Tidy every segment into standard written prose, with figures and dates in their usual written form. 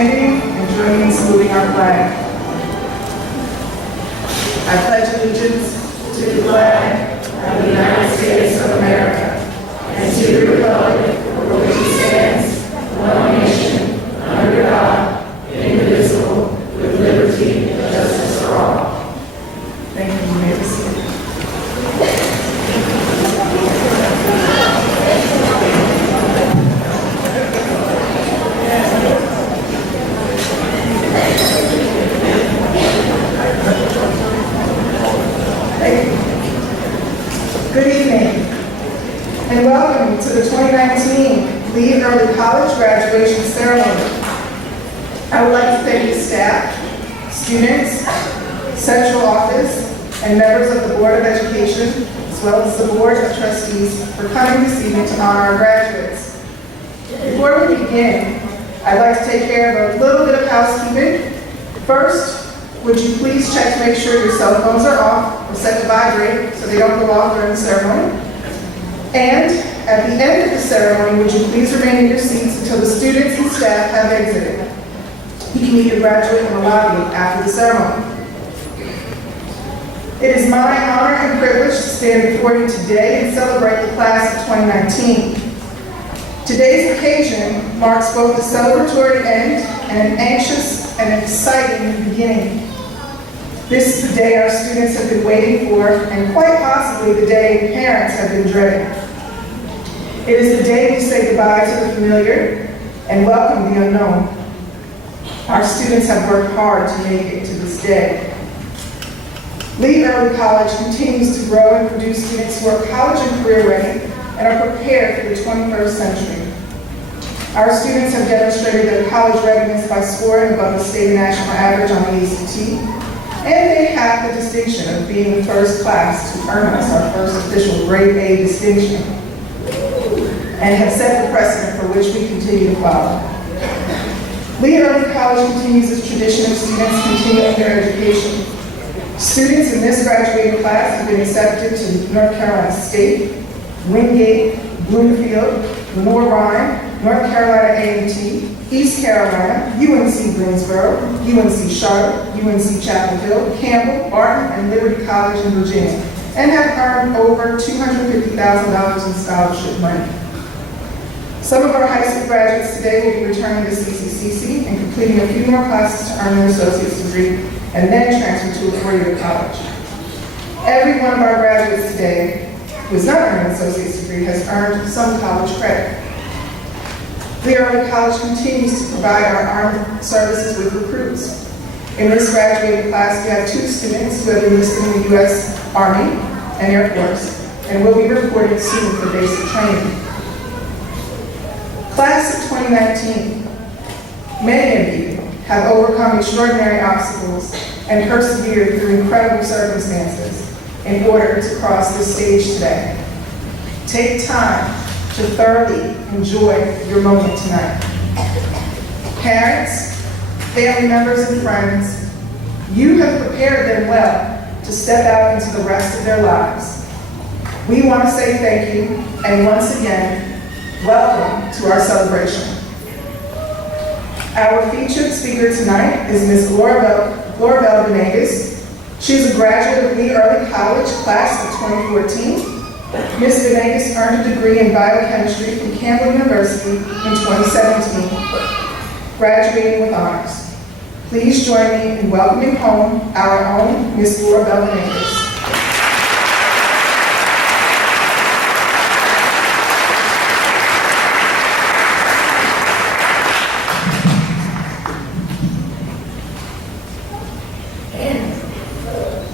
standing and join me in saluting our flag. I pledge allegiance to the flag of the United States of America and to the republic for which it stands, one nation, under God, indivisible, with liberty and justice for all. Thank you. You may be seated. Good evening, and welcome to the 2019 LEC Early College Graduation Ceremony. I would like to thank the staff, students, central office, and members of the Board of Education, as well as the Board of Trustees, for coming this evening to honor our graduates. Before we begin, I'd like to take care of a little bit of housekeeping. First, would you please check to make sure your cell phones are off or set to vibrate so they don't go off during the ceremony? And at the end of the ceremony, would you please remain in your seats until the students and staff have exited? You can meet your graduate in the lobby after the ceremony. It is my honor and privilege to stand before you today and celebrate the class of 2019. Today's occasion marks both a celebratory end and an anxious and exciting beginning. This is the day our students have been waiting for, and quite possibly the day parents have been dreading. It is the day we say goodbye to the familiar and welcome the unknown. Our students have worked hard to make it to this day. LEC Early College continues to grow and produce students who are college and career ready and are prepared for the 21st century. Our students have demonstrated their college readiness by scoring above the state and national average on the ACT, and they have the distinction of being the first class to earn us our first official grade A distinction, and have set the precedent for which we continue to follow. LEC Early College continues its tradition of students continuing their education. Students in this graduating class have been accepted to North Carolina State, Wingate, Bloomfield, Lenore-Rhyne, North Carolina A&T, East Carolina, UNC Greensboro, UNC Charlotte, UNC Chapel Hill, Campbell, Barton, and Liberty College in Virginia, and have earned over $250,000 in scholarship money. Some of our high school graduates today will be returning to CCCC and completing a few more classes to earn their associate's degree, and then transfer to a four-year college. Every one of our graduates today who has not earned an associate's degree has earned some college credit. LEC Early College continues to provide our armed services with recruits. In this graduating class, we have 2 students who have enlisted in the U.S. Army and Air Force and will be reporting soon for basic training. Class of 2019, many of you have overcome extraordinary obstacles and persevered through incredible circumstances in order to cross this stage today. Take time to thoroughly enjoy your moment tonight. Parents, family members, and friends, you have prepared them well to step out into the rest of their lives. We want to say thank you, and once again, welcome to our celebration. Our featured speaker tonight is Ms. Glorabelle Venegas. She is a graduate of LEC Early College, class of 2014. Ms. Venegas earned a degree in biochemistry from Campbell University in 2017, graduating with honors. Please join me in welcoming home our own Ms. Glorabelle Venegas.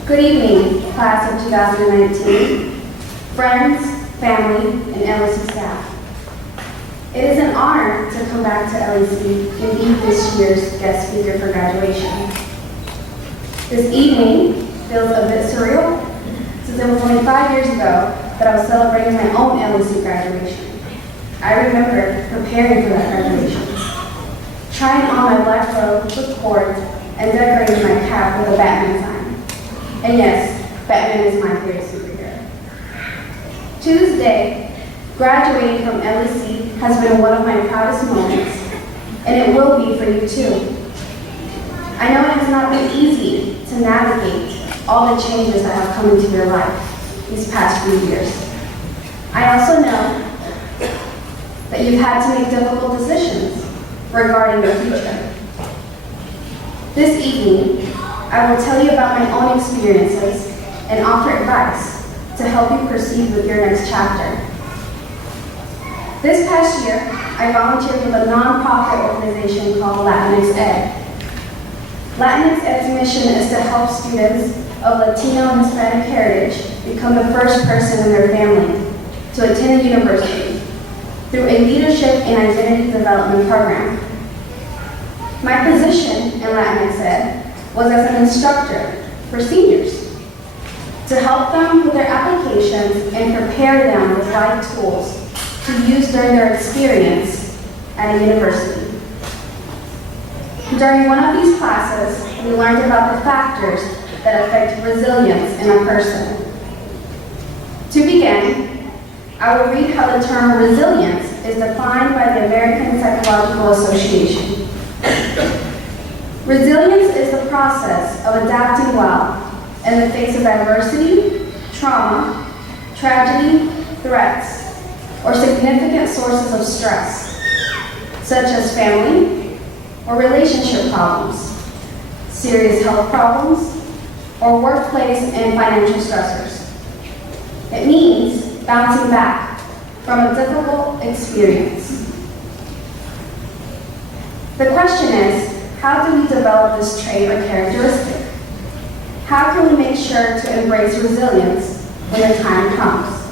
Good evening, class of 2019, friends, family, and LEC staff. It is an honor to come back to LEC and be this year's guest speaker for graduation. This evening feels a bit surreal, since it was only 5 years ago that I was celebrating my own LEC graduation. I remember preparing for that graduation, trying on my black robe with cords and decorating my cap with a Batman sign. And yes, Batman is my favorite superhero. To this day, graduating from LEC has been one of my proudest moments, and it will be for you too. I know it has not been easy to navigate all the changes that have come into your life these past few years. I also know that you've had to make difficult decisions regarding your future. This evening, I will tell you about my own experiences and offer advice to help you proceed with your next chapter. This past year, I volunteered with a nonprofit organization called Latinx Ed. Latinx Ed's mission is to help students of Latino and Hispanic heritage become the first person in their family to attend a university through a leadership and identity development program. My position in Latinx Ed was as an instructor for seniors to help them with their applications and prepare them with right tools to use during their experience at a university. During one of these classes, we learned about the factors that affect resilience in a person. To begin, I will read how the term resilience is defined by the American Psychological Association. Resilience is the process of adapting well in the face of adversity, trauma, tragedy, threats, or significant sources of stress, such as family or relationship problems, serious health problems, or workplace and financial stressors. It means bouncing back from a difficult experience. The question is, how do we develop this trait or characteristic? How can we make sure to embrace resilience when the time comes?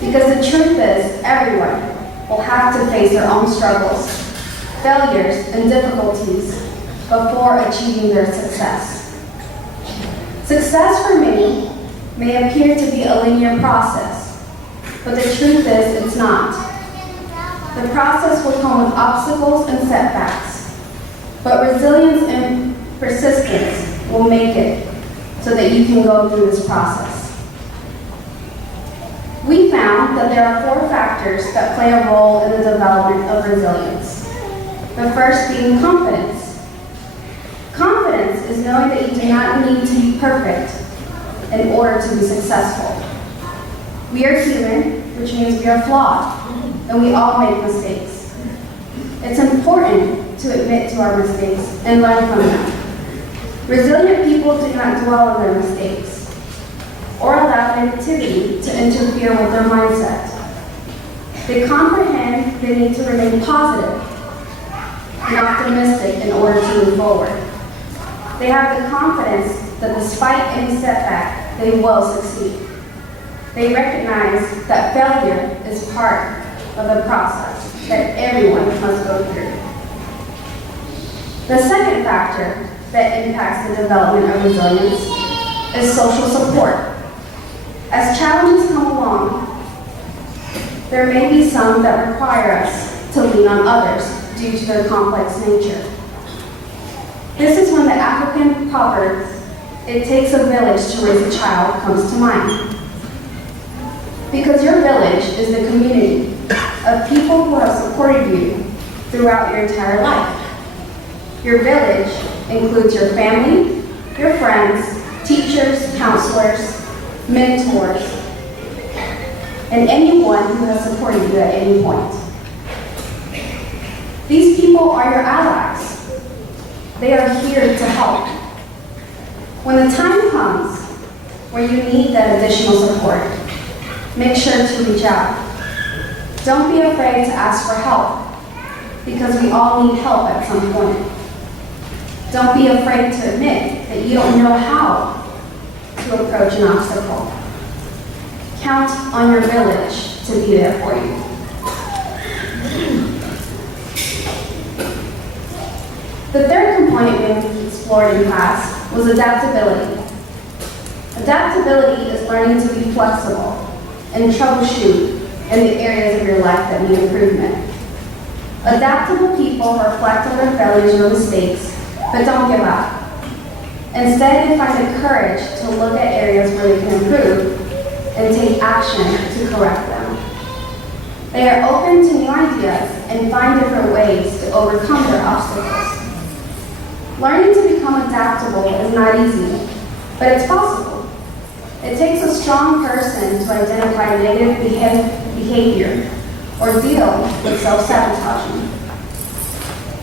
Because the truth is, everyone will have to face their own struggles, failures, and difficulties before achieving their success. Success for many may appear to be a linear process, but the truth is it's not. The process will come with obstacles and setbacks, but resilience and persistence will make it so that you can go through this process. We found that there are 4 factors that play a role in the development of resilience. The first being confidence. Confidence is knowing that you do not need to be perfect in order to be successful. We are human, which means we are flawed, and we all make mistakes. It's important to admit to our mistakes and learn from them. Resilient people do not dwell on their mistakes or allow negativity to interfere with their mindset. They comprehend the need to remain positive and optimistic in order to move forward. They have the confidence that despite any setback, they will succeed. They recognize that failure is part of the process that everyone must go through. The second factor that impacts the development of resilience is social support. As challenges come along, there may be some that require us to lean on others due to their complex nature. This is when the African proverb, "It takes a village to raise a child," comes to mind. Because your village is the community of people who have supported you throughout your entire life. Your village includes your family, your friends, teachers, counselors, mentors, and anyone who has supported you at any point. These people are your allies. They are here to help. When the time comes where you need that additional support, make sure to reach out. Don't be afraid to ask for help, because we all need help at some point. Don't be afraid to admit that you don't know how to approach an obstacle. Count on your village to be there for you. The third component we explored in class was adaptability. Adaptability is learning to be flexible and troubleshoot in the areas of your life that need improvement. Adaptable people reflect on their failures or mistakes, but don't give up. Instead, they find the courage to look at areas where they can improve and take action to correct them. They are open to new ideas and find different ways to overcome their obstacles. Learning to become adaptable is not easy, but it's possible. It takes a strong person to identify negative behavior or deal with self-sabotaging.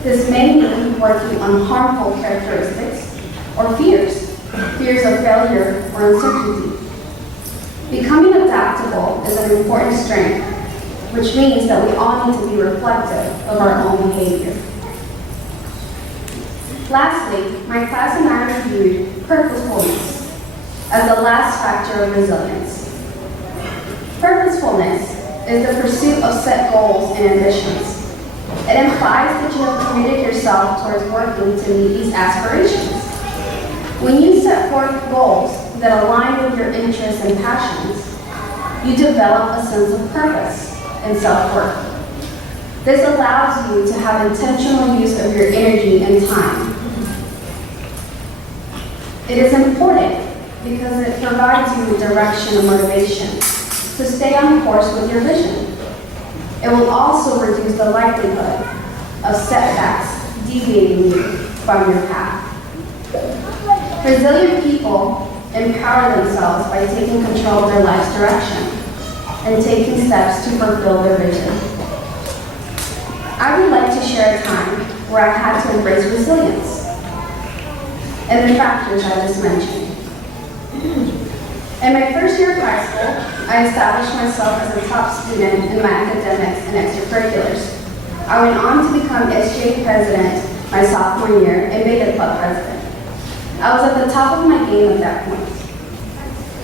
This may mean working on harmful characteristics or fears of failure or uncertainty. Becoming adaptable is an important strength, which means that we all need to be reflective of our own behavior. Lastly, my class and I reviewed purposefulness as the last factor of resilience. Purposefulness is the pursuit of set goals and ambitions. It implies that you have committed yourself towards working to meet these aspirations. When you set forth goals that align with your interests and passions, you develop a sense of purpose and self-worth. This allows you to have intentional use of your energy and time. It is important because it provides you with direction and motivation to stay on course with your vision. It will also reduce the likelihood of setbacks deviating you from your path. Resilient people empower themselves by taking control of their life's direction and taking steps to fulfill their vision. I would like to share a time where I had to embrace resilience and the factors I just mentioned. In my first year of high school, I established myself as a top student in my academics and extracurriculars. I went on to become SGA president my sophomore year and Beta Club president. I was at the top of my game at that point.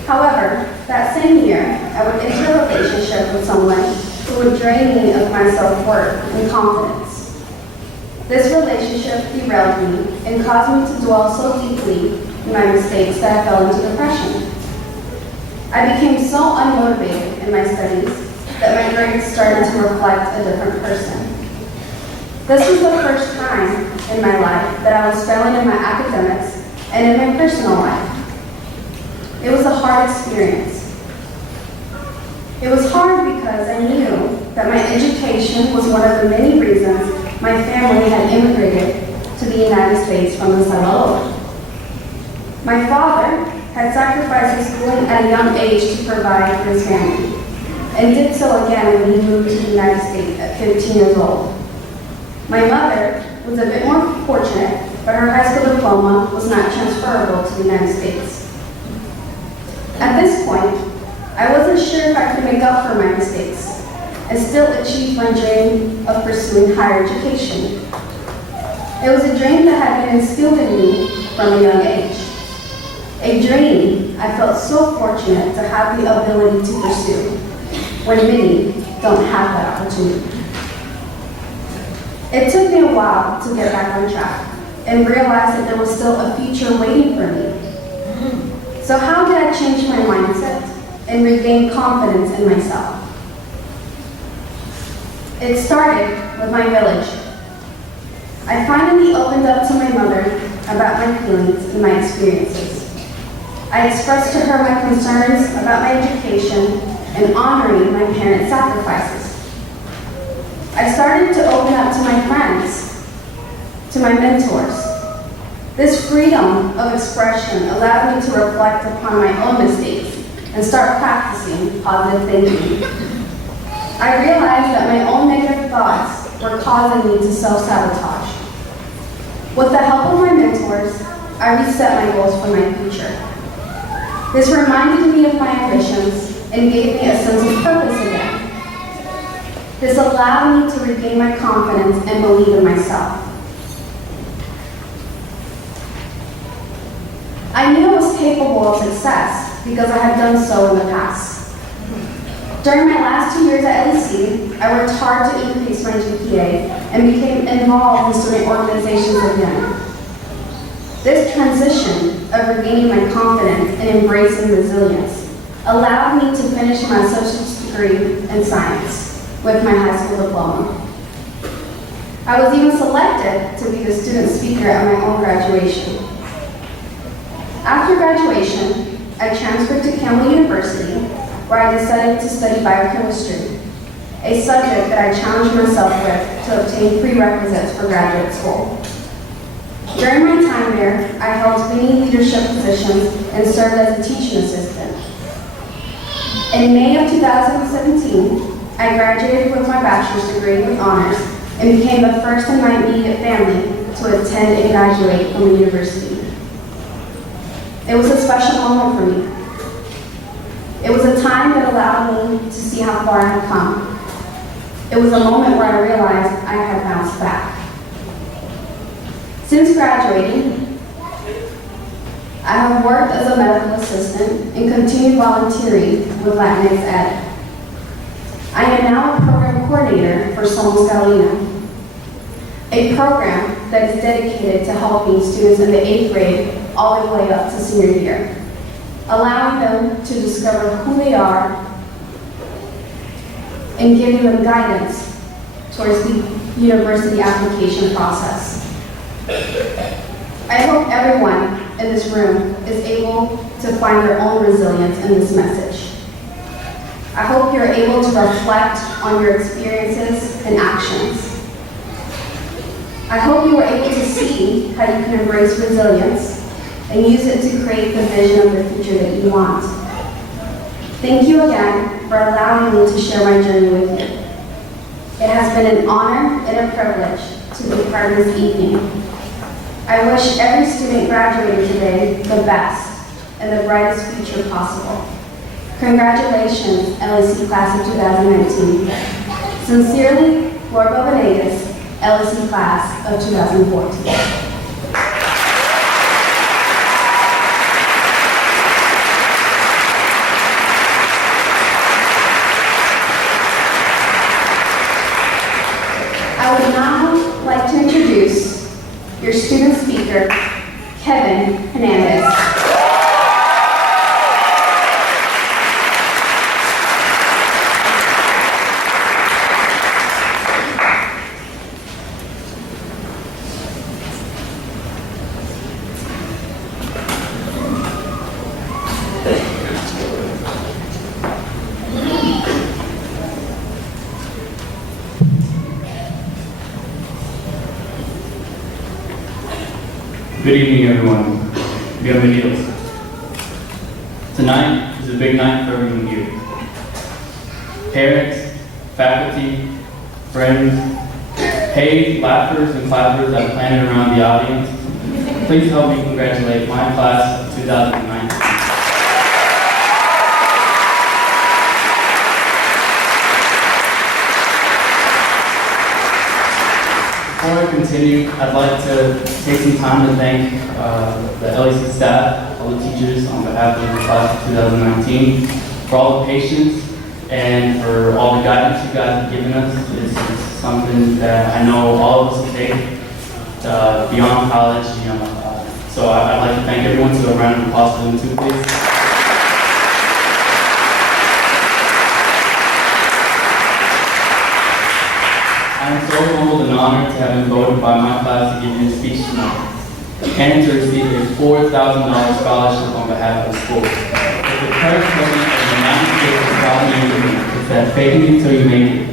However, that same year, I would enter a relationship with someone who would drain me of my self-worth and confidence. This relationship derailed me and caused me to dwell so deeply in my mistakes that I fell into depression. I became so unmotivated in my studies that my grades started to reflect a different person. This was the first time in my life that I was failing in my academics and in my personal life. It was a hard experience. It was hard because I knew that my education was one of the many reasons my family had immigrated to the United States from El Salvador. My father had sacrificed his schooling at a young age to provide for his family, and did so again when he moved to the United States at 15 years old. My mother was a bit more fortunate, but her high school diploma was not transferable to the United States. At this point, I wasn't sure if I could make up for my mistakes and still achieve my dream of pursuing higher education. It was a dream that had been instilled in me from a young age. A dream I felt so fortunate to have the ability to pursue, when many don't have that opportunity. It took me a while to get back on track and realize that there was still a future waiting for me. So how did I change my mindset and regain confidence in myself? It started with my village. I finally opened up to my mother about my feelings and my experiences. I expressed to her my concerns about my education and honoring my parents' sacrifices. I started to open up to my friends, to my mentors. This freedom of expression allowed me to reflect upon my own mistakes and start practicing positive thinking. I realized that my own negative thoughts were causing me to self-sabotage. With the help of my mentors, I reset my goals for my future. This reminded me of my ambitions and gave me a sense of purpose again. This allowed me to regain my confidence and believe in myself. I knew I was capable of success because I had done so in the past. During my last 2 years at LEC, I worked hard to increase my GPA and became involved in student organizations again. This transition of regaining my confidence and embracing resilience allowed me to finish my associate's degree in science with my high school diploma. I was even selected to be the student speaker at my own graduation. After graduation, I transferred to Campbell University, where I decided to study biochemistry. a subject that I challenged myself with to obtain prerequisites for graduate school. During my time there, I held many leadership positions and served as a teaching assistant. In May of 2017, I graduated with my bachelor's degree with honors and became the first in my immediate family to attend and graduate from the university. It was a special moment for me. It was a time that allowed me to see how far I had come. It was a moment where I realized I had bounced back. Since graduating, I have worked as a medical assistant and continued volunteering with Latinx Ed. I am now a program coordinator for Somos Carolina, a program that is dedicated to helping students in the 8th grade all the way up to senior year, allowing them to discover who they are and giving them guidance towards the university application process. I hope everyone in this room is able to find their own resilience in this message. I hope you're able to reflect on your experiences and actions. I hope you are able to see how you can embrace resilience and use it to create the vision of the future that you want. Thank you again for allowing me to share my journey with you. It has been an honor and a privilege to be part of this evening. I wish every student graduating today the best and the brightest future possible. Congratulations, LEC Class of 2019. Sincerely, Florba Venegas, LEC Class of 2014. I would now like to introduce your student speaker, Kevin Hernandez. Good evening, everyone. Bienvenidos. Tonight is a big night for everyone here. Parents, faculty, friends, hey, laughers and clappers that planted around the audience, please help me congratulate my class of 2019. Before I continue, I'd like to take some time to thank the LEC staff, all the teachers on behalf of the class of 2019, for all the patience and for all the guidance you guys have given us. It's something that I know all of us will take beyond college. So I'd like to thank everyone. So a round of applause for them too, please. I am so humbled and honored to have been voted by my class to give you a speech tonight and to receive a $4,000 scholarship on behalf of the school. If the current president of the United States is proud of you, it's that faking it until you make it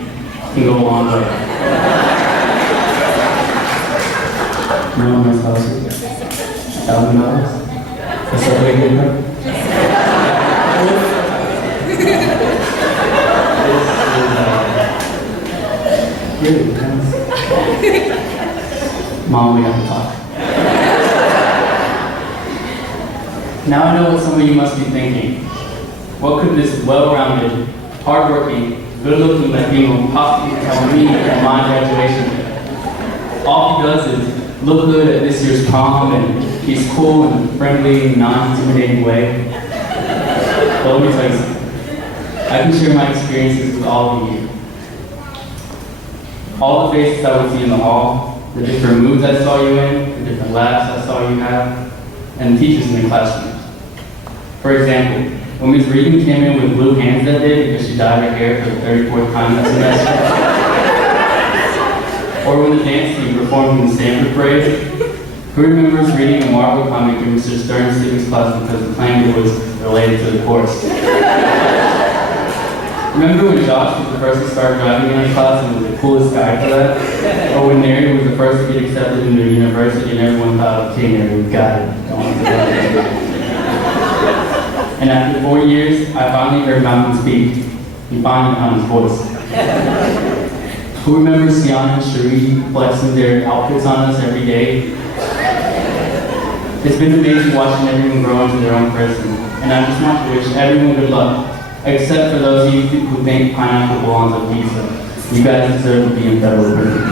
can go a long way. You know my scholarship? $1,000? That's a big difference. Really? Mom, we have to talk. Now I know what some of you must be thinking. What could this well-rounded, hardworking, good-looking Latino possibly tell me at my graduation day? All he does is look good at this year's prom, and he's cool in a friendly, non-intimidating way. But let me tell you something. I can share my experiences with all of you. All the faces I would see in the hall, the different moods I saw you in, the different laughs I saw you have, and the teachers in the classrooms. For example, when Ms. Regan came in with blue hands that day because she dyed her hair for the 34th time that semester, or when the dance team performed in the Stanford parade, who remembers reading a Marvel comic in Mr. Stern's civics class because the claimed it was related to the course? Remember when Josh was the first to start driving in our class and was the coolest guy for that? Or when Mary was the first to get accepted into university and everyone thought, okay, Mary, we got it. Don't want to do that. And after 4 years, I finally heard Malcolm speak. He finally found his voice. Who remembers Sian and Cherie flexing their outfits on us every day? It's been amazing watching everyone grow into their own person, and I just want to wish everyone good luck, except for those of you who think pineapple belongs on pizza. You guys deserve to be in federal prison.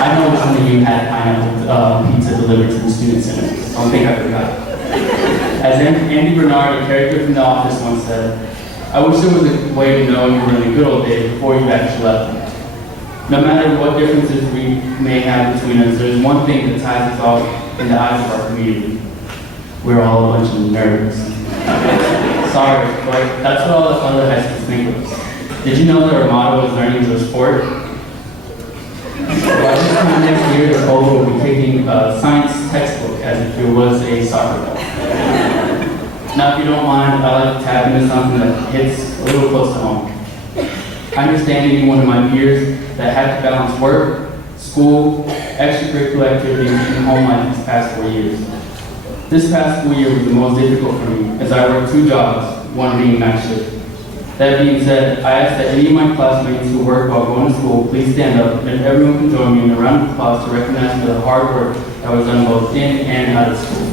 I know some of you had pineapple pizza delivered to the student center. Don't think I forgot. As Andy Bernard, a character from The Office, once said, I wish there was a way to know you were in the good old days before you actually left them. No matter what differences we may have between us, there's one thing that ties us all in the eyes of our community. We're all a bunch of nerds. Sorry, but that's what all the other high schools think of us. Did you know that our motto is learning through sport? By this time next year, the Cole will be taking a science textbook as if it was a soccer ball. Now, if you don't mind, I like to tap into something that hits a little close to home. I understand any one of my peers that had to balance work, school, extracurricular activities, and home life these past 4 years. This past school year was the most difficult for me, as I worked 2 jobs, one being night shift. That being said, I ask that any of my classmates who work while going to school please stand up, and if everyone can join me in a round of applause to recognize the hard work that was done both in and out of school.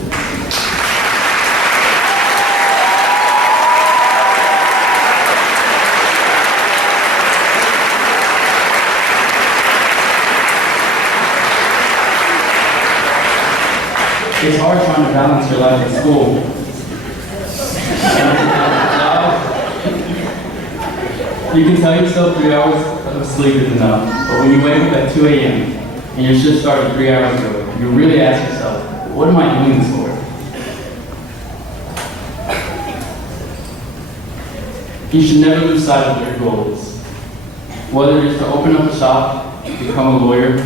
It's hard trying to balance your life at school. You can tell yourself 3 hours of sleep is enough, but when you wake up at 2 a.m. and your shift started 3 hours ago, you really ask yourself, what am I doing this for? You should never lose sight of what your goal is. Whether it is to open up a shop, become a lawyer,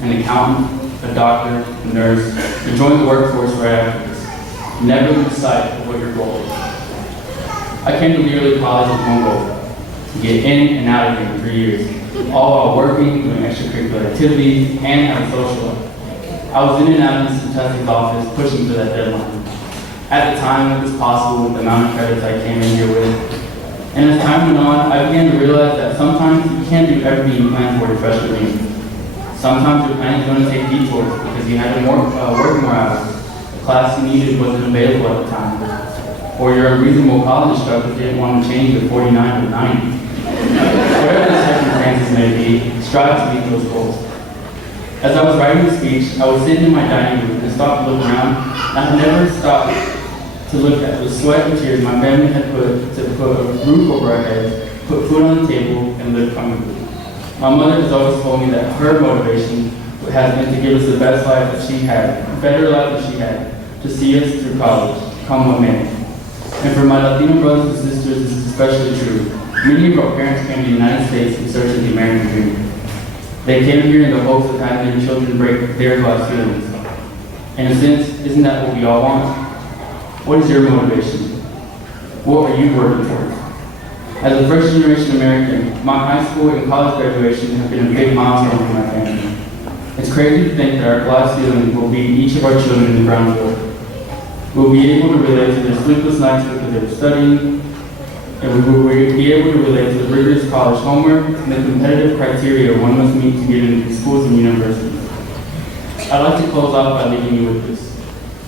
an accountant, a doctor, a nurse, to join the workforce right after this. Never lose sight of what your goal is. I came to Learly College with one goal, to get in and out of here in 3 years, all while working, doing extracurricular activities, and having social life. I was in and out of Mr. Tuskey's office pushing for that deadline. At the time, it was possible with the amount of credits I came in here with. And as time went on, I began to realize that sometimes you can't do everything you plan for your freshman year. Sometimes your plan is going to take detours because you had to work more hours, the class you needed wasn't available at the time, or your unreasonable college instructor didn't want to change to 49 or 90. Whatever the circumstances may be, strive to meet those goals. As I was writing the speech, I was sitting in my dining room and stopped to look around. I had never stopped to look at the sweat and tears my family had put to put a roof over our heads, put food on the table, and live comfortably. My mother has always told me that her motivation has been to give us the best life that she had, a better life that she had, to see us through college, come what may. And for my Latino brothers and sisters, this is especially true. Many of our parents came to the United States in search of the American dream. They came here in the hopes of having their children break their glass ceilings. In a sense, isn't that what we all want? What is your motivation? What are you working towards? As a first-generation American, my high school and college graduation have been a big milestone for my family. It's crazy to think that our glass ceiling will be each of our children in ground floor. We'll be able to relate to their sleepless nights because they were studying, and we will be able to relate to the rigorous college homework and the competitive criteria one must meet to get into schools and universities. I'd like to close off by leaving you with this.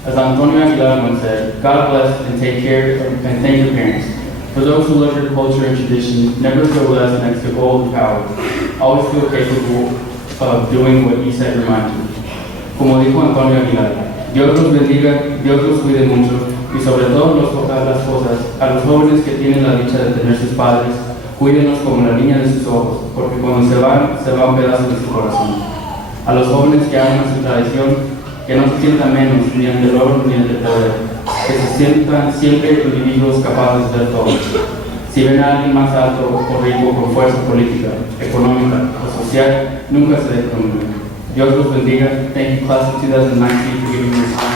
As Antonio Aguilar once said, God bless and take care and thank your parents. For those who love your culture and tradition, never feel less next to gold and power. Always feel capable of doing what you said reminds you. Como dijo Antonio Aguilar, Dios los bendiga, Dios los cuide mucho, y sobre todo las cosas, a los jóvenes que tienen la dicha de tener sus padres, cuídenos como la niña de sus ojos, porque cuando se va un pedazo de su corazón. A los jóvenes que aman su tradición, que no se sientan menos ni ante el oro ni ante el poder, que se sientan siempre individuos capaces de todo. Si ven a alguien más alto o rico con fuerza política, económica o social, nunca se dejen. Dios los bendiga. Thank you, class of 2019, for giving me this time.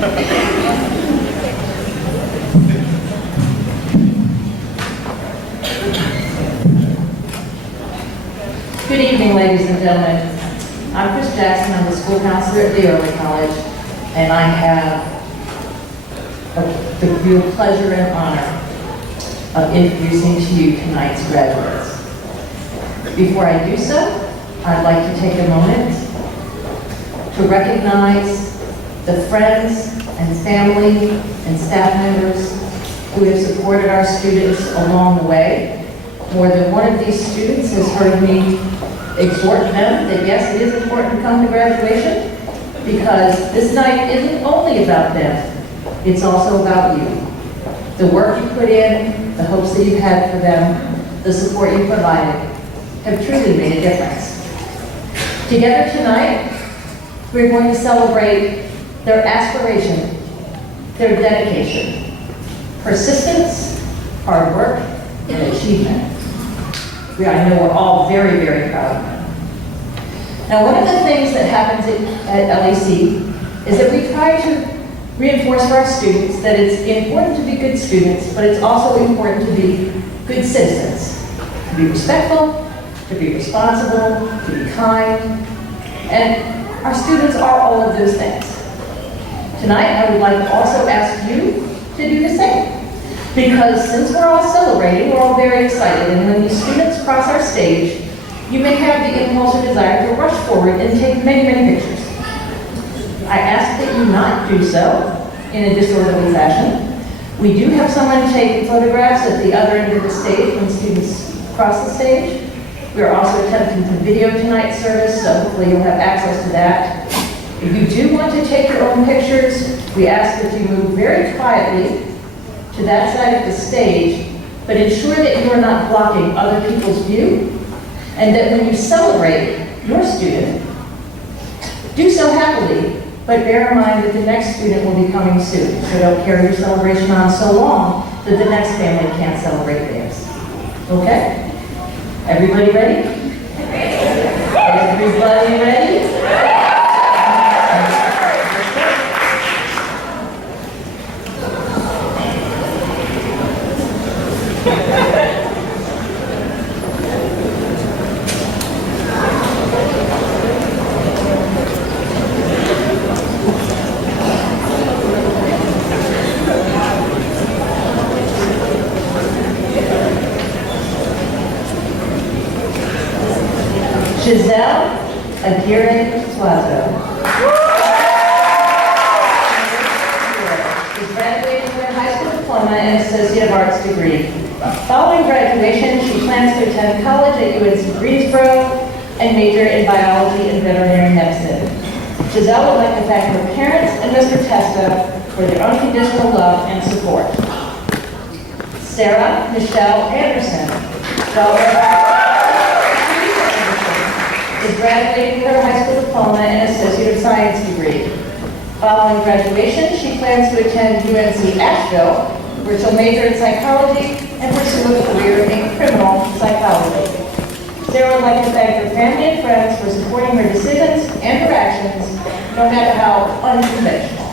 Good evening, ladies and gentlemen. I'm Chris Jackson. I'm the school counselor at the Early College, and I have the real pleasure and honor of introducing to you tonight's graduates. Before I do so, I'd like to take a moment to recognize the friends and family and staff members who have supported our students along the way. More than one of these students has heard me exhort them that yes, it is important to come to graduation because this night isn't only about them, it's also about you. The work you put in, the hopes that you've had for them, the support you provided have truly made a difference. Together tonight, we're going to celebrate their aspiration, their dedication, persistence, hard work, and achievement. I know we're all very, very proud of them. Now, one of the things that happens at LEC is that we try to reinforce for our students that it's important to be good students, but it's also important to be good citizens, to be respectful, to be responsible, to be kind, and our students are all of those things. Tonight, I would like to also ask you to do the same. Because since we're all celebrating, we're all very excited, and when these students cross our stage, you may have the impulse or desire to rush forward and take many, many pictures. I ask that you not do so in a disorderly fashion. We do have someone taking photographs at the other end of the stage when students cross the stage. We are also attempting to video tonight's service, so hopefully you'll have access to that. If you do want to take your own pictures, we ask that you move very quietly to that side of the stage, but ensure that you are not blocking other people's view, and that when you celebrate your student, do so happily, but bear in mind that the next student will be coming soon, so don't carry your celebration on so long that the next family can't celebrate theirs. Okay? Everybody ready? Everybody ready? Giselle Aguirre Suazo is graduating with a high school diploma and Associate of Arts degree. Following graduation, she plans to attend college at UNC Greensboro and major in biology and veterinary medicine. Giselle would like to thank her parents and Mr. Testa for their unconditional love and support. Sarah Michelle Anderson is graduating with her high school diploma and Associate of Science degree. Following graduation, she plans to attend UNC Asheville, where she'll major in psychology and pursue a career in criminal psychology. Sarah would like to thank her family and friends for supporting her decisions and her actions, no matter how unconventional.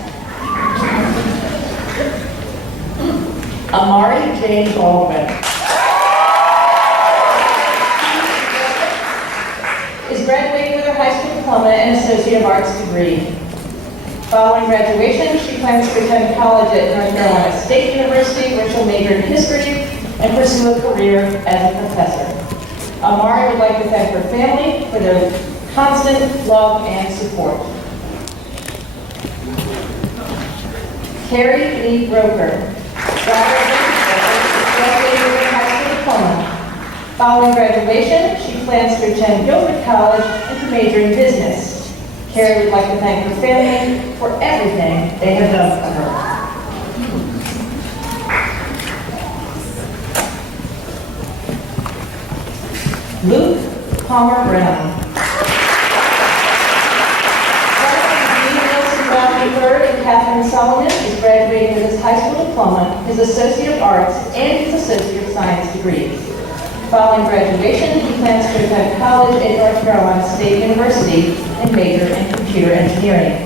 Amari Jane Baldwin is graduating with her high school diploma and Associate of Arts degree. Following graduation, she plans to attend college at North Carolina State University, where she'll major in history and pursue a career as a professor. Amari would like to thank her family for their constant love and support. Carrie Lee Broker, graduating with her high school diploma. Following graduation, she plans to attend Guilford College and to major in business. Carrie would like to thank her family for everything they have done for her. Luke Palmer Brown. Third and Catherine Solomon is graduating with his high school diploma, his Associate of Arts, and his Associate of Science degrees. Following graduation, he plans to attend college at North Carolina State University and major in computer engineering.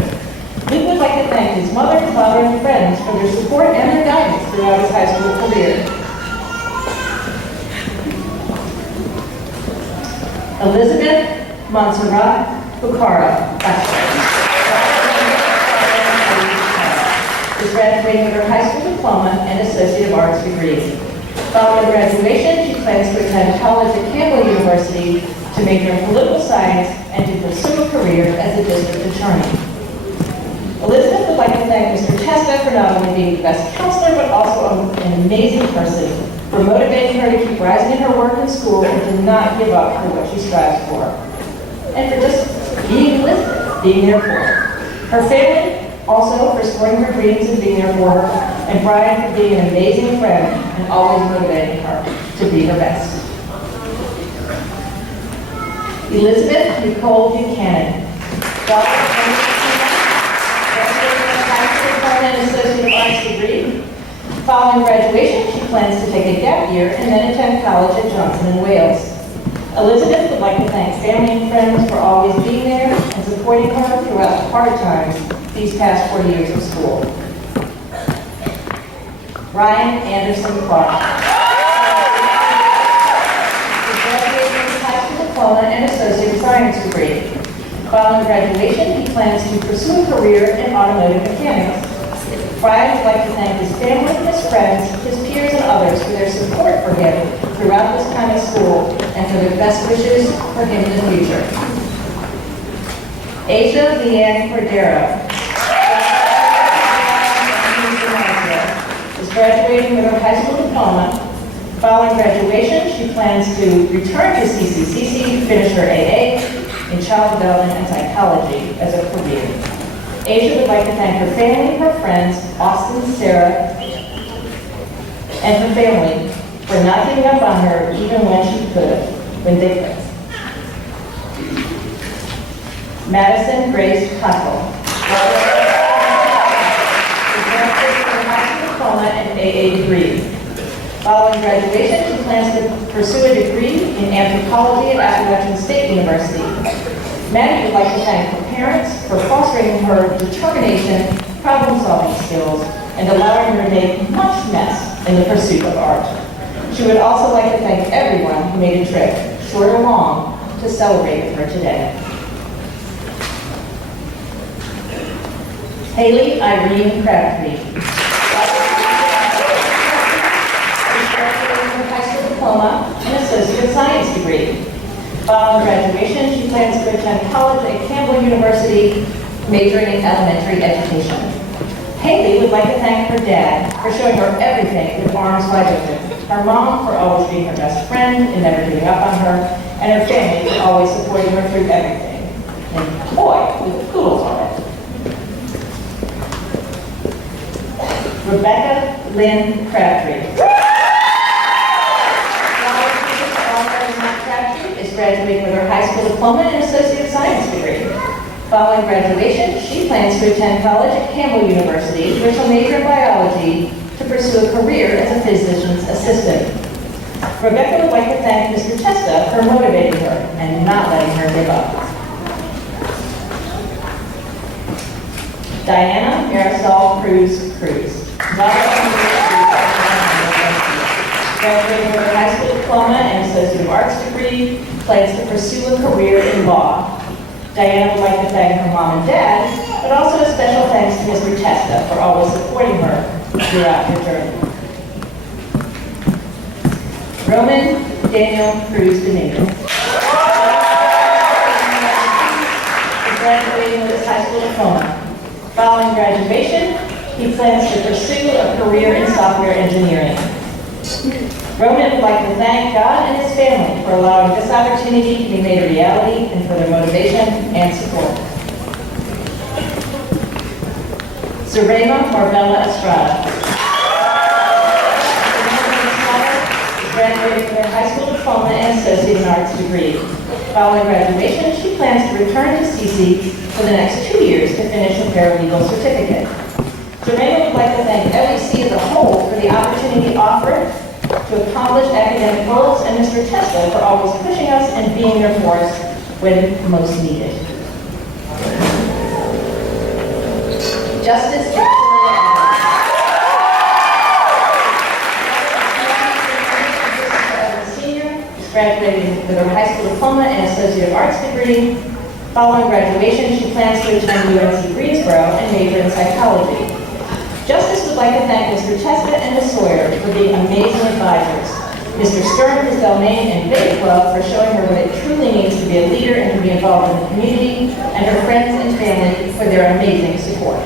Luke would like to thank his mother, father, and friends for their support and their guidance throughout his high school career. Elizabeth Montserrat Bucara, is graduating with her high school diploma and Associate of Arts degree. Following graduation, she plans to attend college at Campbell University to major in political science and to pursue a career as a district attorney. Elizabeth would like to thank Mr. Testa for not only being the best counselor, but also an amazing person, for motivating her to keep rising in her work in school and to not give up for what she strives for. And for just being Elizabeth, being there for her. Her family, also for supporting her dreams and being there for her, and Brian for being an amazing friend and always motivating her to be her best. Elizabeth Nicole Buchanan, daughter of an Associate of Arts degree. Following graduation, she plans to take a gap year and then attend college at Johnson & Wales. Elizabeth would like to thank family and friends for always being there and supporting her throughout the hard times these past 4 years of school. Ryan Anderson Clark. He graduated with his high school diploma and Associate of Science degree. Following graduation, he plans to pursue a career in automotive mechanics. Ryan would like to thank his family, his friends, his peers, and others for their support for him throughout this time of school and for their best wishes for him in the future. Asia Leanne Cordero is graduating with her high school diploma. Following graduation, she plans to return to CCCC to finish her AA in child development and psychology as a career. Asia would like to thank her family, her friends, Austin, Sarah, and her family for not giving up on her even when she could, when they could. Madison Grace Huckle. Graduated with a high school diploma and AA degree. Following graduation, she plans to pursue a degree in anthropology at Appalachian State University. Maddie would like to thank her parents for fostering her determination, problem-solving skills, and allowing her to make much mess in the pursuit of art. She would also like to thank everyone who made a trip, short or long, to celebrate with her today. Haley Irene Crabtree. She's graduating with a high school diploma and Associate of Science degree. Following graduation, she plans to attend college at Campbell University, majoring in elementary education. Haley would like to thank her dad for showing her everything with arms wide open, her mom for always being her best friend and never giving up on her, and her family for always supporting her through everything. And boy, with the poodles on it. Rebecca Lynn Crabtree. Graduating with her high school diploma and Associate of Science degree. Following graduation, she plans to attend college at Campbell University, where she'll major in biology to pursue a career as a physician's assistant. Rebecca would like to thank Mr. Testa for motivating her and not letting her give up. Diana Marisol Cruz Cruz. Graduating with her high school diploma and Associate of Arts degree, plans to pursue a career in law. Diana would like to thank her mom and dad, but also a special thanks to Mr. Testa for always supporting her throughout her journey. Roman Daniel Cruz Dominguez. Is graduating with his high school diploma. Following graduation, he plans to pursue a career in software engineering. Roman would like to thank God and his family for allowing this opportunity to be made a reality and for their motivation and support. Zarema Marbella Estrada. Is graduating with her high school diploma and Associate in Arts degree. Following graduation, she plans to return to CC for the next 2 years to finish a paralegal certificate. Zarema would like to thank LEC as a whole for the opportunity offered to accomplish academic goals, and Mr. Testa for always pushing us and being there for us when most needed. Justice Victoria Evans. Senior is graduating with her high school diploma and associate of arts degree. Following graduation, she plans to attend UNC Greensboro and major in psychology. Justice would like to thank Mr. Testa and Ms. Sawyer for being amazing advisors, Mr. Stern, Ms. Belmain, and Betty Club for showing her what it truly means to be a leader and to be involved in the community, and her friends and family for their amazing support.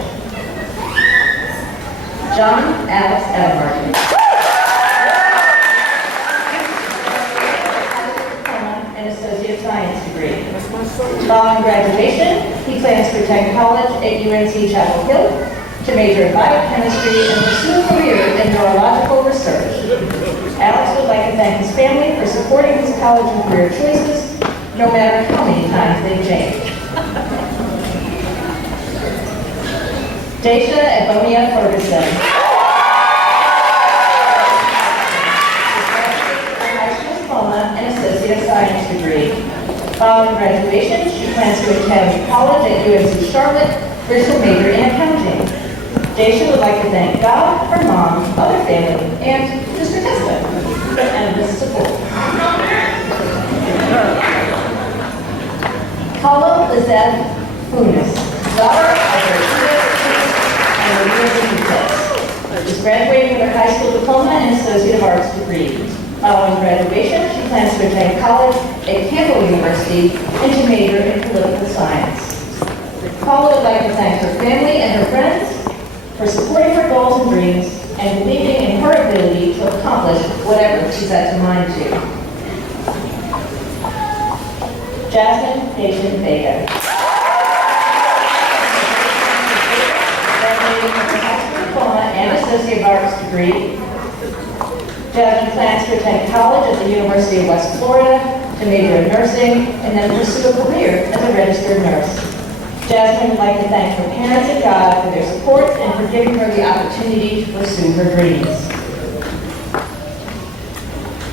John Alex Admark. An Associate of Science degree. Following graduation, he plans to attend college at UNC Chapel Hill to major in biochemistry and pursue a career in neurological research. Alex would like to thank his family for supporting his college and career choices, no matter how many times they've changed. Daisha Ebonia Ferguson. High school diploma and associate of science degree. Following graduation, she plans to attend college at UNC Charlotte, where she'll major in accounting. Daisha would like to thank God, her mom, other family, and Mr. Testa for endless support. Paula Lizette Funes, daughter of her and the She's graduating with her high school diploma and associate of arts degree. Following graduation, she plans to attend college at Campbell University and to major in political science. Paula would like to thank her family and her friends for supporting her goals and dreams and believing in her ability to accomplish whatever she sets her mind to. Jasmine Patient Vega. Graduating with her high school diploma and associate of arts degree, Jasmine plans to attend college at the University of West Florida to major in nursing and then pursue a career as a registered nurse. Jasmine would like to thank her parents and God for their support and for giving her the opportunity to pursue her dreams.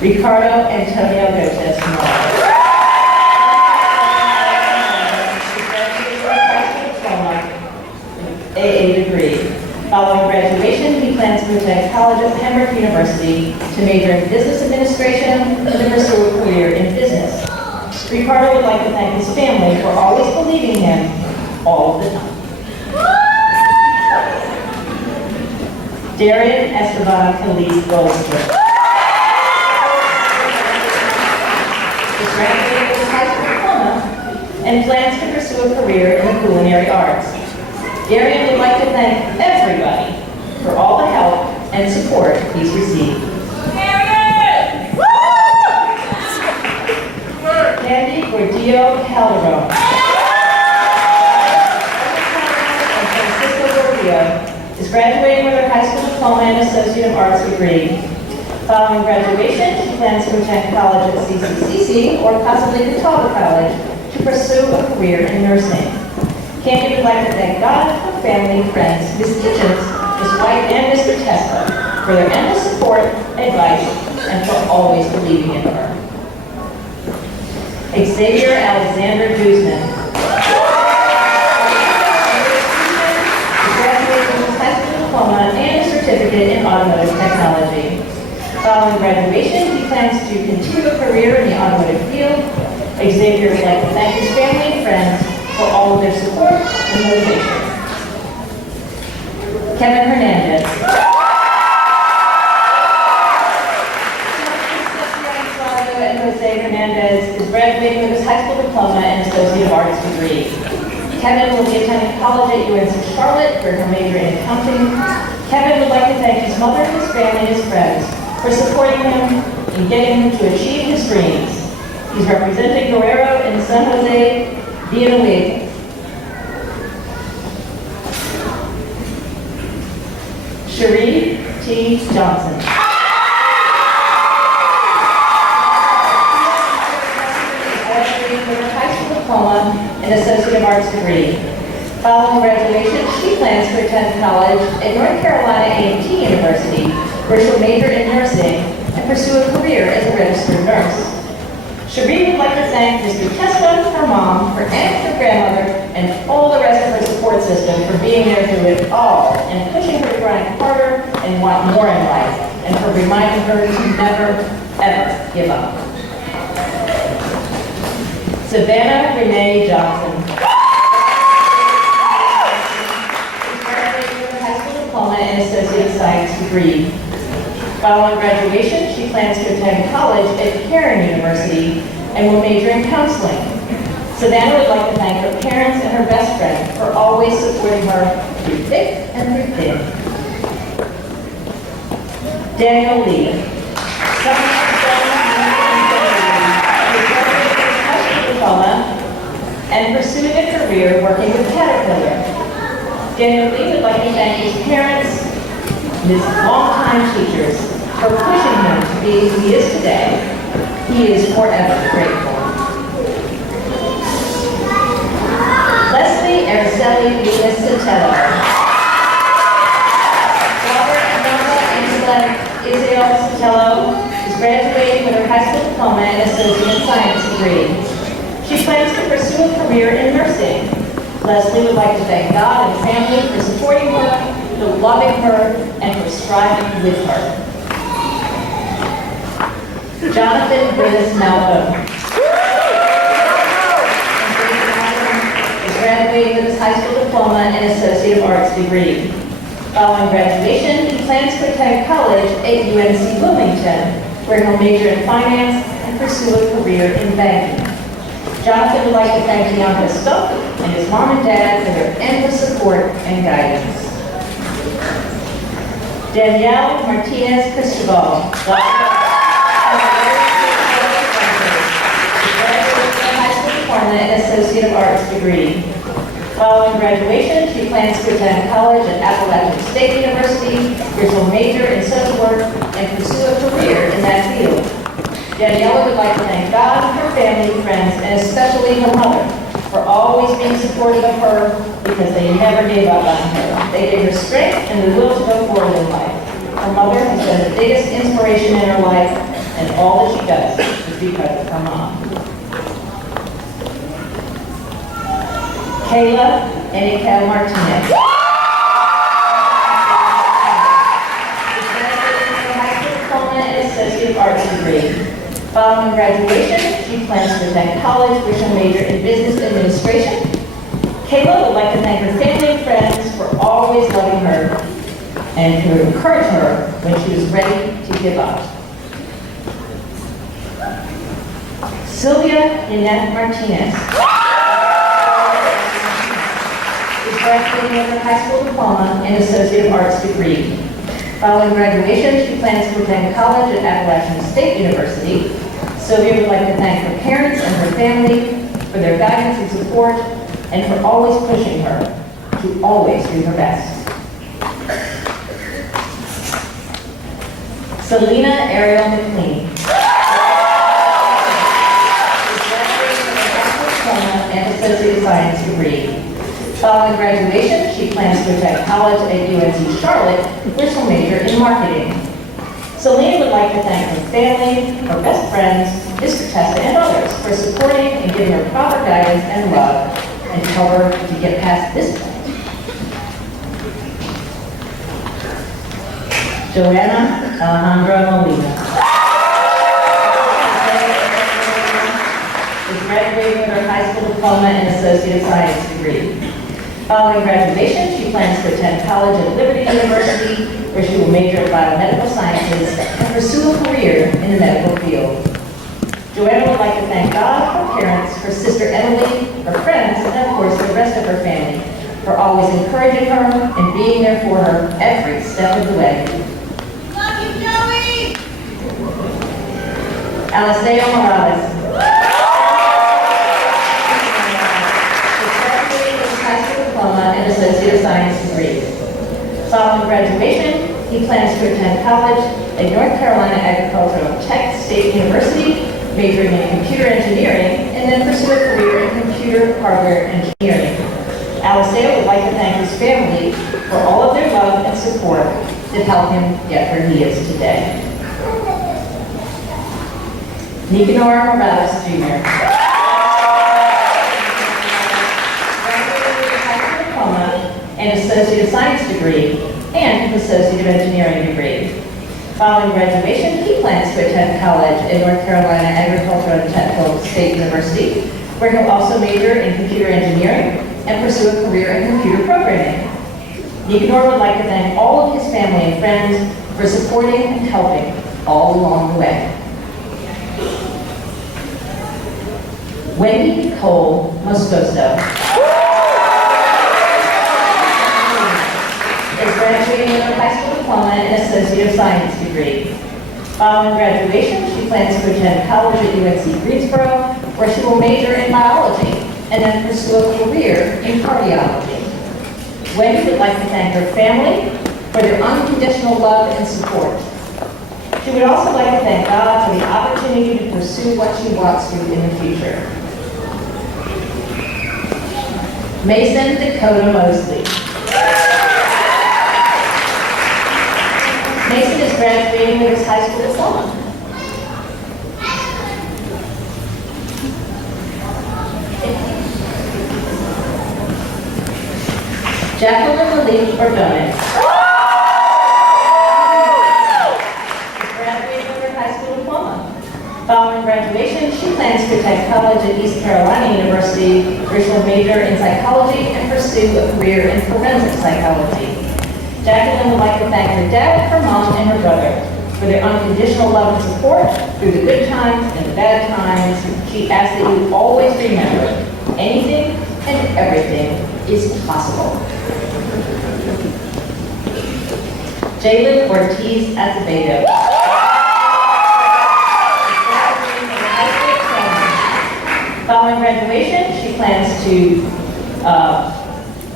Ricardo Antonio Gotes AA degree. Following graduation, he plans to attend college at Pembroke University to major in business administration and to pursue a career in business. Ricardo would like to thank his family for always believing in him all the time. Darian Esteban Khalid Goldstrip. He's graduating with his high school diploma and plans to pursue a career in the culinary arts. Darian would like to thank everybody for all the help and support he's received. Candy Gordillo Calderon. Is graduating with her high school diploma and associate of arts degree. Following graduation, she plans to attend college at CCCC or possibly Catawba College to pursue a career in nursing. Candy would like to thank God, her family, friends, Ms. Kitchens, Ms. White, and Mr. Testa for their endless support, advice, and for always believing in her. Xavier Alexander Guzman. Diploma and a certificate in automotive technology. Following graduation, he plans to continue a career in the automotive field. Xavier would like to thank his family and friends for all of their support and motivation. Kevin Hernandez. And Jose Hernandez is graduating with his high school diploma and associate of arts degree. Kevin will be attending college at UNC Charlotte for her major in accounting. Kevin would like to thank his mother, his family, and his friends for supporting him in getting him to achieve his dreams. He's representing Guerrero in San Jose via the wig. Cherie T. Johnson. With her high school diploma and associate of arts degree. Following graduation, she plans to attend college at North Carolina A&T University, where she'll major in nursing and pursue a career as a registered nurse. Cherie would like to thank Mr. Testa, her mom, her aunt, her grandmother, and all the rest of her support system for being there through it all and pushing her to grind harder and want more in life, and for reminding her to never, ever give up. Savannah Renee Johnson. She's graduating with a high school diploma and associate of science degree. Following graduation, she plans to attend college at Cairn University and will major in counseling. Savannah would like to thank her parents and her best friend for always supporting her through thick and through thin. Daniel Lee. And pursuing a career working with Caterpillar. Daniel Lee would like to thank his parents and his longtime teachers for pushing him to be who he is today. He is forever grateful. Leslie Araceli Venus Sotelo. Daughter Nova Angela Israel Sotelo is graduating with her high school diploma and associate science degree. She plans to pursue a career in nursing. Leslie would like to thank God and family for supporting her, for loving her, and for striving with her. Jonathan Willis Malcolm is graduating with his high school diploma and associate of arts degree. Following graduation, he plans to attend college at UNC Wilmington, where he'll major in finance and pursue a career in banking. Jonathan would like to thank Bianca Stock and his mom and dad for their endless support and guidance. Danielle Martinez Cristobal, high school diploma and associate of arts degree. Following graduation, she plans to attend college at Appalachian State University, where she'll major in social work and pursue a career in that field. Daniela would like to thank God, her family, friends, and especially her mother for always being supportive of her because they never gave up on her. They gave her strength and the will to go forward in life. Her mother has been the biggest inspiration in her life, and all that she does is because of her mom. Kayla Enika Martinez. She's graduating with her high school diploma and associate of arts degree. Following graduation, she plans to attend college, where she'll major in business administration. Kayla would like to thank her family and friends for always loving her and to encourage her when she was ready to give up. Sylvia Yannette Martinez is graduating with her high school diploma and associate of arts degree. Following graduation, she plans to attend college at Appalachian State University. Sylvia would like to thank her parents and her family for their guidance and support and for always pushing her to always do her best. Selena Ariel McLean is graduating with a high school diploma and associate of science degree. Following graduation, she plans to attend college at UNC Charlotte, where she'll major in marketing. Selena would like to thank her family, her best friends, Mr. Tessa, and others for supporting and giving her proper guidance and love and to help her to get past this point. Joanna Alejandra Molina is graduating with her high school diploma and associate of science degree. Following graduation, she plans to attend college at Liberty University, where she will major in biomedical sciences and pursue a career in the medical field. Joanna would like to thank God, her parents, her sister Emily, her friends, and of course the rest of her family for always encouraging her and being there for her every step of the way. Love you, Joey! Aliceo Morales. And associate of science degree. Following graduation, he plans to attend college at North Carolina Agricultural Tech State University, majoring in computer engineering, and then pursue a career in computer hardware engineering. Aliceo would like to thank his family for all of their love and support that helped him get where he is today. Nicanor Morales Jr. an Associate of Science degree, and an Associate of Engineering degree. Following graduation, he plans to attend college at North Carolina Agricultural and Technical State University, where he'll also major in computer engineering and pursue a career in computer programming. Nicanor would like to thank all of his family and friends for supporting and helping all along the way. Wendy Nicole Moscoso is graduating with a high school diploma and Associate of Science degree. Following graduation, she plans to attend college at UNC Greensboro, where she will major in biology and then pursue a career in cardiology. Wendy would like to thank her family for their unconditional love and support. She would also like to thank God for the opportunity to pursue what she wants to in the future. Mason Dakota Mosley. Mason is graduating with his high school diploma. Jacqueline Malik Ordonez is graduating with her high school diploma. Following graduation, she plans to attend college at East Carolina University, where she'll major in psychology and pursue a career in forensic psychology. Jacqueline would like to thank her dad, her mom, and her brother for their unconditional love and support through the good times and the bad times. She asks that you always remember, anything and everything is possible. Jalen Ortiz Acevedo. Following graduation, she plans to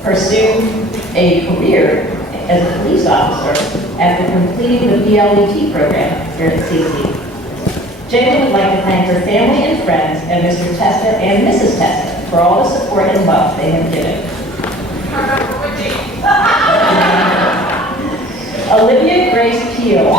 pursue a career as a police officer after completing the BLET program here at CC. Jalen would like to thank her family and friends and Mr. Testa and Mrs. Testa for all the support and love they have given. Olivia Grace Peel.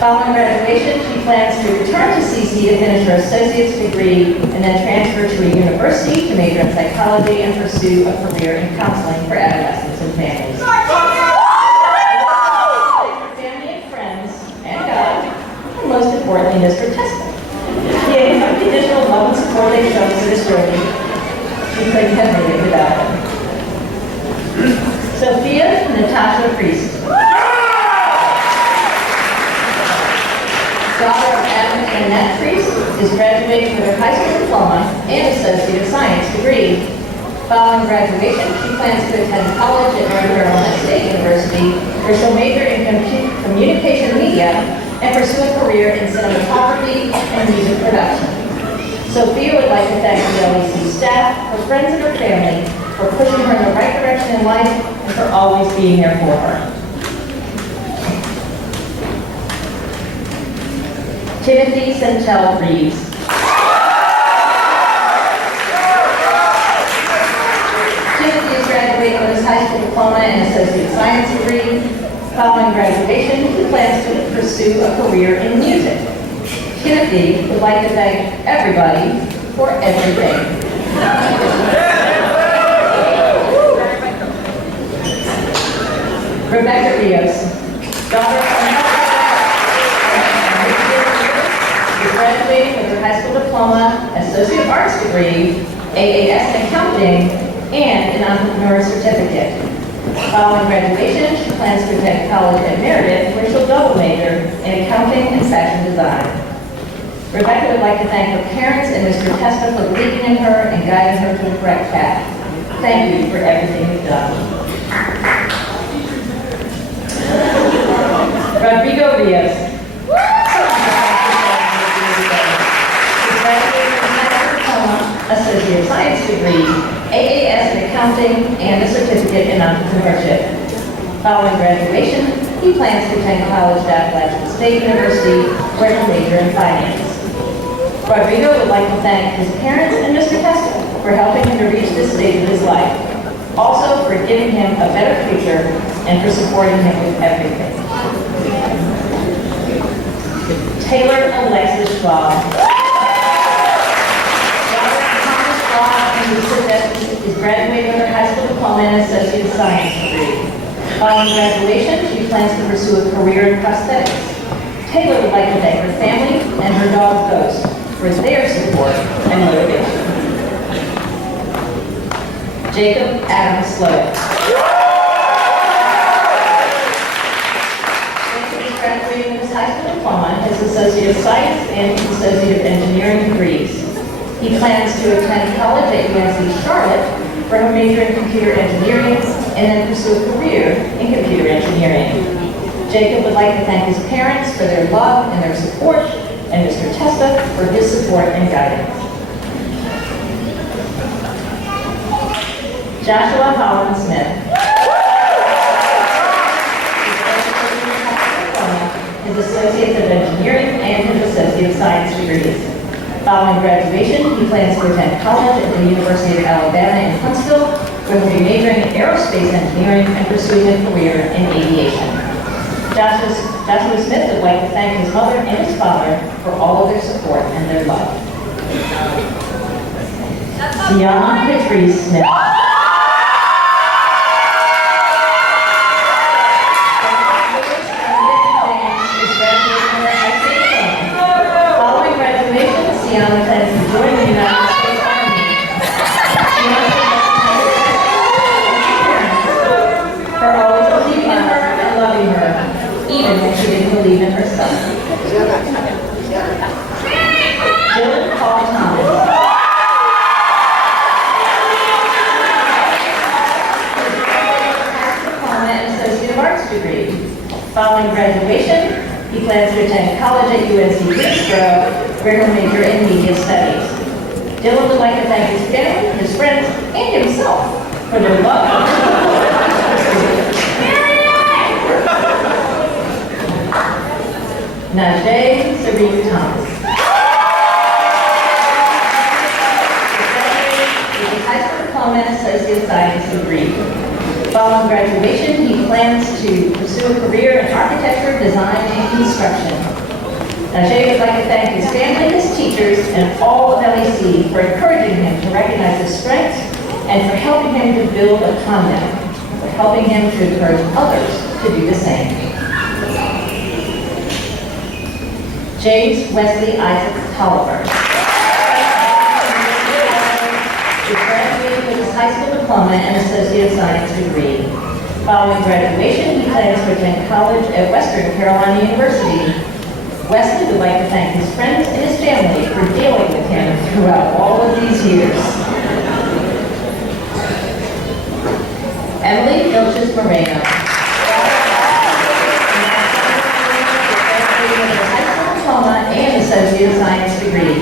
Following graduation, she plans to return to CC to finish her associate's degree and then transfer to a university to major in psychology and pursue a career in counseling for adolescents and families. Her family and friends, and God, and most importantly, Mr. Testa. The unconditional love and support they've shown for this journey, she couldn't have made it without them. Sophia Natasha Priest. Daughter of Adam and Annette Priest is graduating with her high school diploma and Associate of Science degree. Following graduation, she plans to attend college at North Carolina State University, where she'll major in communication media and pursue a career in cinematography and music production. Sophia would like to thank the LEC staff, her friends, and her family for pushing her in the right direction in life and for always being there for her. Timothy Centel Reeves. Timothy is graduating with his high school diploma and Associate Science degree. Following graduation, he plans to pursue a career in music. Timothy would like to thank everybody for everything. Rebecca Rios, daughter of graduating with her high school diploma, Associate of Arts degree, AAS in accounting, and an entrepreneur certificate. Following graduation, she plans to attend college at Meredith, where she'll double major in accounting and fashion design. Rebecca would like to thank her parents and Mr. Testa for believing in her and guiding her to the correct path. Thank you for everything you've done. Rodrigo Rios. Associate of Science degree, AAS in accounting, and a certificate in entrepreneurship. Following graduation, he plans to attend college at Appalachian State University, where he'll major in finance. Rodrigo would like to thank his parents and Mr. Testa for helping him to reach this stage of his life, also for giving him a better future and for supporting him with everything. Taylor Alexis Schwab. Is graduating with her high school diploma and associate of science degree. Following graduation, she plans to pursue a career in prosthetics. Taylor would like to thank her family and her dog Ghost for their support and motivation. Jacob Adam Slowick. Jacob is graduating with his high school diploma, his associate of science and his associate of engineering degrees. He plans to attend college at UNC Charlotte for a major in computer engineering and then pursue a career in computer engineering. Jacob would like to thank his parents for their love and their support, and Mr. Testa for his support and guidance. Joshua Holland Smith. His associate of engineering and his associate of science degrees. Following graduation, he plans to attend college at the University of Alabama in Huntsville, where he'll be majoring in aerospace engineering and pursuing a career in aviation. Joshua Smith would like to thank his mother and his father for all of their support and their love. Sienna Patrice Smith. Following graduation, Sienna plans to join the United States Army. For always believing in her and loving her, even when she didn't believe in herself. Dylan Paul Thomas. Diploma and Associate of Arts degree. Following graduation, he plans to attend college at UNC Greensboro, where he'll major in media studies. Dylan would like to thank his family, his friends, and himself for their love. Najee Sarita Thomas. With his high school diploma and associate science degree. Following graduation, he plans to pursue a career in architecture, design, and construction. Najee would like to thank his family, his teachers, and all of LEC for encouraging him to recognize his strengths and for helping him to build a confidence, for helping him to encourage others to do the same. James Wesley Isaac Tolliver. He graduated with his high school diploma and associate of science degree. Following graduation, he plans to attend college at Western Carolina University. Wesley would like to thank his friends and his family for dealing with him throughout all of these years. Emily Vilches Moreno. And associate of science degree.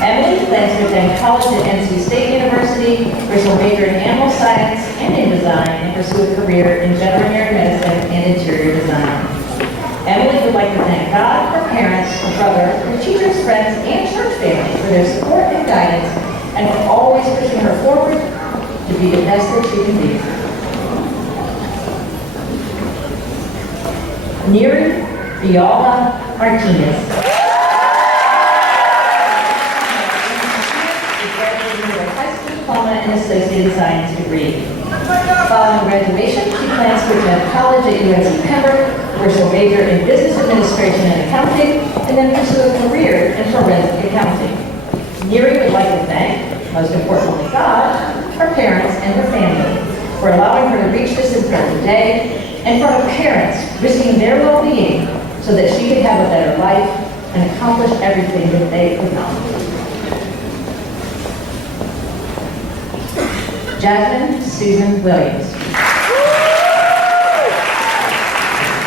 Emily plans to attend college at NC State University, where she'll major in animal science and in design and pursue a career in veterinary medicine and interior design. Emily would like to thank God, her parents, her brother, her teachers, friends, and church family for their support and guidance and for always pushing her forward to be the best that she can be. Neri Viola Martinez. Is graduating with a high school diploma and associate science degree. Following graduation, she plans to attend college at UNC Pembroke, where she'll major in business administration and accounting, and then pursue a career in forensic accounting. Neri would like to thank, most importantly God, her parents, and her family for allowing her to reach this important day, and for her parents risking their well-being so that she could have a better life and accomplish everything that they could not. Jasmine Susan Williams.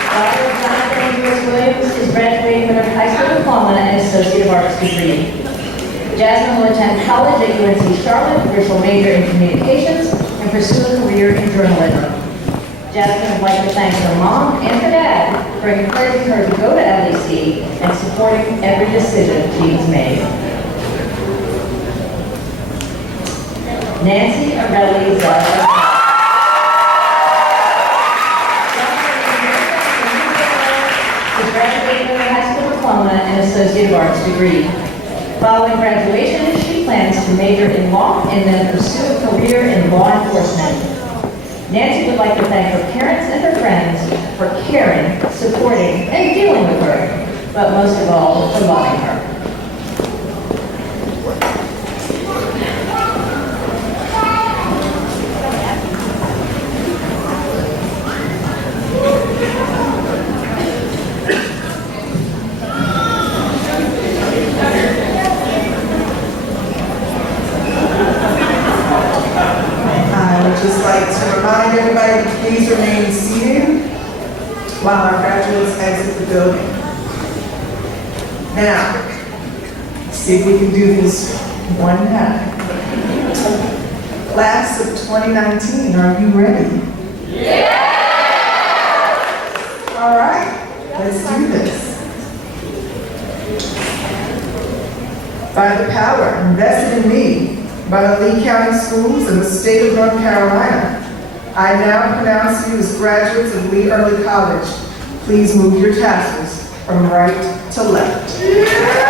Dr. Jonathan Lewis Williams is graduating with her high school diploma and associate of arts degree. Jasmine will attend college at UNC Charlotte, where she'll major in communications and pursue a career in journalism. Jasmine would like to thank her mom and her dad for encouraging her to go to LEC and supporting every decision she has made. Nancy Aurelie Zara. Is graduating with her high school diploma and Associate of Arts degree. Following graduation, she plans to major in law and then pursue a career in law enforcement. Nancy would like to thank her parents and her friends for caring, supporting, and dealing with her, but most of all, for loving her. I would just like to remind everybody to please remain seated while our graduates exit the building. Now, let's see if we can do this one time. Class of 2019, are you ready? Yeah! All right, let's do this. By the power invested in me by the Lee County Schools in the state of North Carolina, I now pronounce you as graduates of Lee Early College. Please move your tassels from right to left.